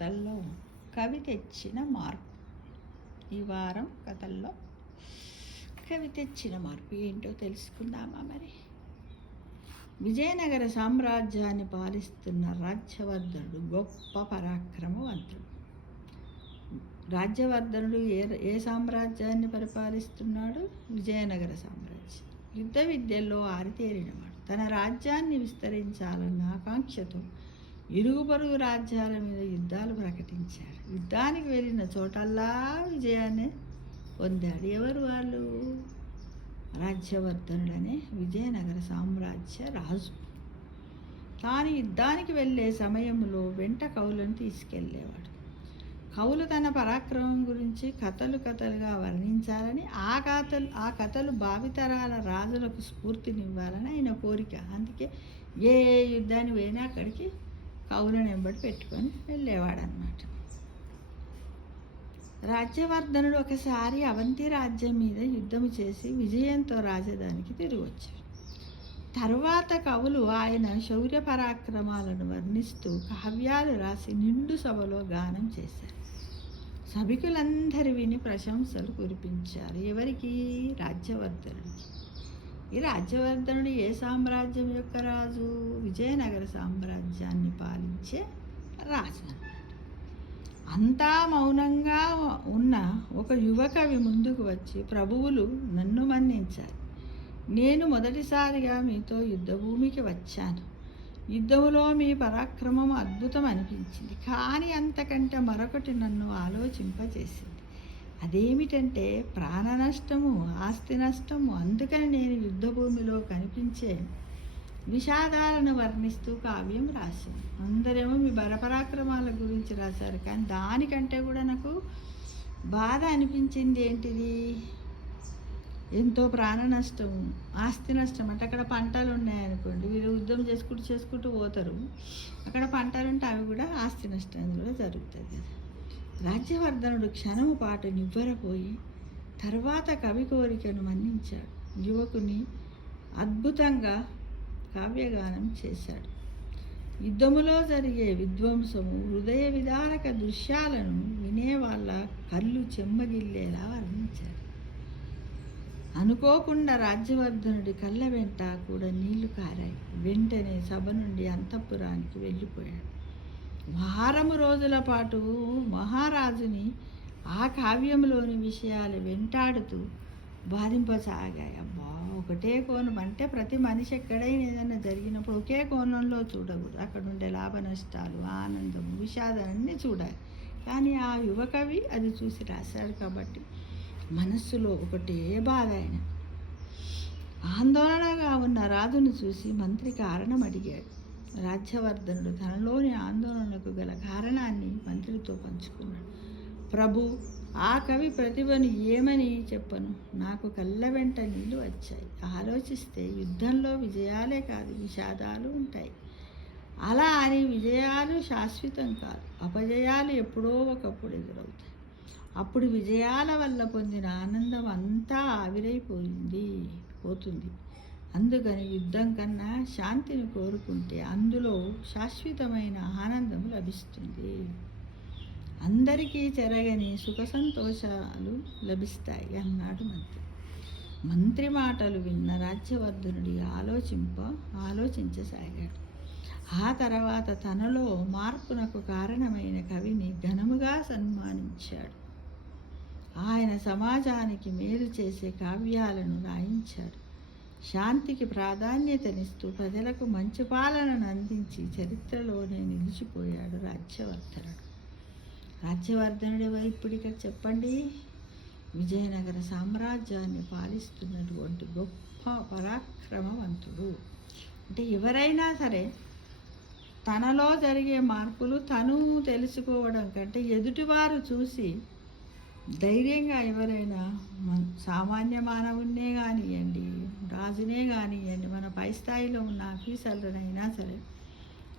కథల్లో కవి తెచ్చిన మార్పు. ఈ వారం కథల్లో కవి తెచ్చిన మార్పు ఏంటో తెలుసుకుందామా మరి. విజయనగర సామ్రాజ్యాన్ని పాలిస్తున్న రాజ్యవర్ధనుడు గొప్ప పరాక్రమవంతుడు. రాజ్యవర్ధనుడు ఏ సామ్రాజ్యాన్ని పరిపాలిస్తున్నాడు? విజయనగర సామ్రాజ్యం. యుద్ధ విద్యల్లో ఆరితేరినవాడు. తన రాజ్యాన్ని విస్తరించాలన్న ఆకాంక్షతో ఇరుగు పొరుగు రాజ్యాల మీద యుద్ధాలు ప్రకటించాడు. యుద్ధానికి వెళ్ళిన చోటల్లా విజయాన్ని పొందాడు. ఎవరు వాళ్ళు? రాజ్యవర్ధనుడనే విజయనగర సామ్రాజ్య రాజు. తాను యుద్ధానికి వెళ్ళే సమయంలో వెంట కవులను తీసుకెళ్ళేవాడు. కవులు తన పరాక్రమం గురించి కథలుగా వర్ణించాలని, ఆ కథలు భావితరాల రాజులకు స్ఫూర్తినివ్వాలని ఆయన కోరిక. అందుకే ఏ యుద్ధాన్ని పోయినా అక్కడికి కవులను వెంబడి పెట్టుకొని వెళ్ళేవాడనమాట. రాజ్యవర్ధనుడు ఒకసారి అవంతి రాజ్యం మీద యుద్ధం చేసి విజయంతో రాజధానికి తిరిగి వచ్చాడు. తర్వాత కవులు ఆయన శౌర్య పరాక్రమాలను వర్ణిస్తూ కావ్యాలు రాసి నిండు సభలో గానం చేశారు. సభికులందరూ విని ప్రశంసలు కురిపించారు. ఎవరికి? రాజ్యవర్ధనుడికి. ఈ రాజ్యవర్ధనుడు ఏ సామ్రాజ్యం యొక్క రాజు? విజయనగర సామ్రాజ్యాన్ని పాలించే రాజు అన్నమాట. అంతా మౌనంగా ఉన్న ఒక యువకవి ముందుకు వచ్చి, ప్రభువులు నన్ను మన్నించారు. నేను మొదటిసారిగా మీతో యుద్ధభూమికి వచ్చాను. యుద్ధములో మీ పరాక్రమం అద్భుతం అనిపించింది. కానీ అంతకంటే మరొకటి నన్ను ఆలోచింపజేసింది. అదేమిటంటే ప్రాణ నష్టము, ఆస్తి నష్టము. అందుకని నేను యుద్ధభూమిలో కనిపించే విషాదాలను వర్ణిస్తూ కావ్యం రాశాను. అందరేమో మీ బలపరాక్రమాల గురించి రాశారు, కానీ దానికంటే కూడా నాకు బాధ అనిపించింది. ఏంటిది? ఎంతో ప్రాణ నష్టం, ఆస్తి నష్టం. అంటే అక్కడ పంటలు ఉన్నాయనుకోండి, వీళ్ళు యుద్ధం చేసుకుంటూ పోతారు. అక్కడ పంటలు ఉంటే అవి కూడా ఆస్తి నష్టం కూడా జరుగుతుంది కదా. రాజ్యవర్ధనుడు క్షణము పాటు నివ్వరపోయి తర్వాత కవి కోరికను మన్నించాడు. యువకుని అద్భుతంగా కావ్యగానం చేశాడు. యుద్ధములో జరిగే విధ్వంసము, హృదయ విదారక దృశ్యాలను వినేవాళ్ళ కళ్ళు చెమ్మగిల్లేలా వర్ణించాడు. అనుకోకుండా రాజ్యవర్ధనుడి కళ్ళ వెంట కూడా నీళ్లు కారాయి. వెంటనే సభ నుండి అంతఃపురానికి వెళ్ళిపోయాడు. వారము రోజుల పాటు మహారాజుని ఆ కావ్యంలోని విషయాలు వెంటాడుతూ బాధింపసాగాయి. అబ్బా, ఒకటే కోణం. అంటే ప్రతి మనిషి ఎక్కడైనా ఏదైనా జరిగినప్పుడు ఒకే కోణంలో చూడకూడదు. అక్కడ ఉండే లాభ నష్టాలు, ఆనందం, విషాదాన్ని చూడాలి. కానీ ఆ యువకవి అది చూసి రాశాడు కాబట్టి మనస్సులో ఒకటే బాధ. ఆయన ఆందోళనగా ఉన్న రాజును చూసి మంత్రి కారణం అడిగాడు. రాజ్యవర్ధనుడు తనలోని ఆందోళనకు గల కారణాన్ని మంత్రితో పంచుకున్నాడు. ప్రభు, ఆ కవి ప్రతిభను ఏమని చెప్పను? నాకు కళ్ళ వెంట నీళ్ళు వచ్చాయి. ఆలోచిస్తే యుద్ధంలో విజయాలే కాదు, విషాదాలు ఉంటాయి. అలా అని విజయాలు శాశ్వతం కాదు, అపజయాలు ఎప్పుడో ఒకప్పుడు ఎదురవుతాయి. అప్పుడు విజయాల వల్ల పొందిన ఆనందం అంతా పోతుంది. అందుకని యుద్ధం కన్నా శాంతిని కోరుకుంటే అందులో శాశ్వతమైన ఆనందం లభిస్తుంది. అందరికీ చెరగని సుఖ సంతోషాలు లభిస్తాయి అన్నాడు మంత్రి. మంత్రి మాటలు విన్న రాజ్యవర్ధనుడి ఆలోచించసాగాడు. ఆ తర్వాత తనలో మార్పునకు కారణమైన కవిని ఘనముగా సన్మానించాడు. ఆయన సమాజానికి మేలు చేసే కావ్యాలను రాయించాడు. శాంతికి ప్రాధాన్యతనిస్తూ ప్రజలకు మంచి పాలనను అందించి చరిత్రలోనే నిలిచిపోయాడు రాజ్యవర్ధనుడు. రాజ్యవర్ధనుడు ఇప్పుడు ఇక్కడ చెప్పండి. విజయనగర సామ్రాజ్యాన్ని పాలిస్తున్నటువంటి గొప్ప పరాక్రమవంతుడు. అంటే ఎవరైనా సరే తనలో జరిగే మార్పులు తను తెలుసుకోవడం కంటే ఎదుటివారు చూసి ధైర్యంగా ఎవరైనా సామాన్య మానవున్నే కానివ్వండి, రాజునే కానివ్వండి, మన పై స్థాయిలో ఉన్న ఆఫీసర్లనైనా సరే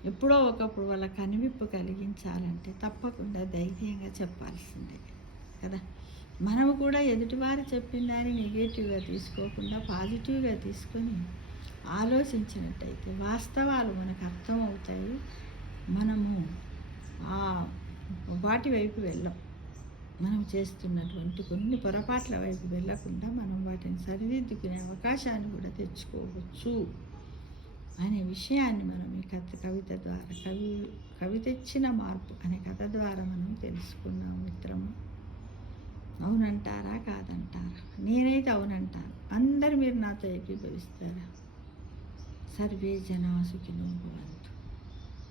ఎప్పుడో ఒకప్పుడు వాళ్ళ కనువిప్పు కలిగించాలంటే తప్పకుండా ధైర్యంగా చెప్పాల్సిందే కదా. మనము కూడా ఎదుటివారు చెప్పిన దాన్ని నెగిటివ్గా తీసుకోకుండా పాజిటివ్గా తీసుకొని ఆలోచించినట్టయితే వాస్తవాలు మనకు అర్థమవుతాయి. మనము ఆ వాటి వైపు వెళ్ళం. మనం చేస్తున్నటువంటి కొన్ని పొరపాట్ల వైపు వెళ్ళకుండా మనం వాటిని సరిదిద్దుకునే అవకాశాన్ని కూడా తెచ్చుకోవచ్చు అనే విషయాన్ని మనం ఈ కవిత ద్వారా కవి తెచ్చిన మార్పు అనే కథ ద్వారా మనం తెలుసుకున్నాం మిత్రము. అవునంటారా కాదంటారా? నేనైతే అవునంటాను. అందరు మీరు నాతో ఏకీభవిస్తారా? సర్వే జనా సుఖినో భవంతు.